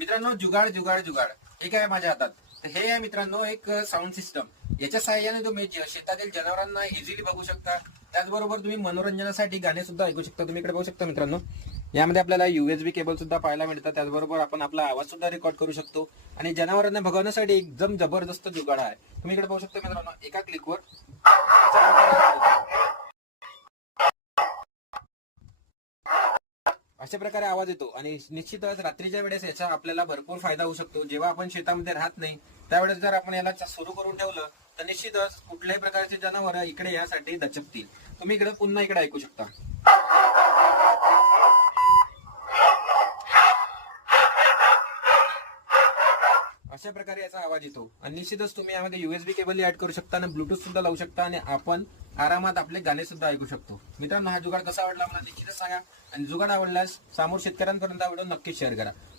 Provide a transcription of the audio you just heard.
मित्रांनो, जुगाड जुगाड जुगाड हे काय माझ्या हातात. तर हे आहे मित्रांनो एक साऊंड सिस्टम. याच्या सहाय्याने तुम्ही शेतातील जनावरांना इझिली बघू शकता. त्याचबरोबर तुम्ही मनोरंजनासाठी गाणे सुद्धा ऐकू शकता. तुम्ही इकडे बघू शकता मित्रांनो, यामध्ये आपल्याला USB केबल सुद्धा पाहायला मिळतात. त्याचबरोबर आपण आपला आवाज सुद्धा रेकॉर्ड करू शकतो आणि जनावरांना भगवण्यासाठी एकदम जबरदस्त जुगाड आहे. तुम्ही इकडे बघू शकता मित्रांनो, एका क्लिकवर अशा प्रकारे आवाज येतो आणि निश्चितच रात्रीच्या वेळेस याचा आपल्याला भरपूर फायदा होऊ शकतो. जेव्हा आपण शेतामध्ये राहत नाही त्यावेळेस जर आपण याला सुरू करून ठेवलं तर निश्चितच कुठल्याही प्रकारचे जनावर इकडे यासाठी दचकतील. तुम्ही इकडे पुन्हा इकडे ऐकू शकता. अशा प्रकारे याचा आवाज येतो आणि निश्चितच तुम्ही यामध्ये USB केबल ऍड करू शकता आणि ब्लूटूथ सुद्धा लावू शकता आणि आपण आरामात आपले गाणे सुद्धा ऐकू शकतो. मित्रांनो, हा जुगाड कसा आवडला मला निश्चितच सांगा आणि जुगाड आवडल्यास समोर शेतकऱ्यांपर्यंत हा व्हिडिओ नक्की शेअर करा.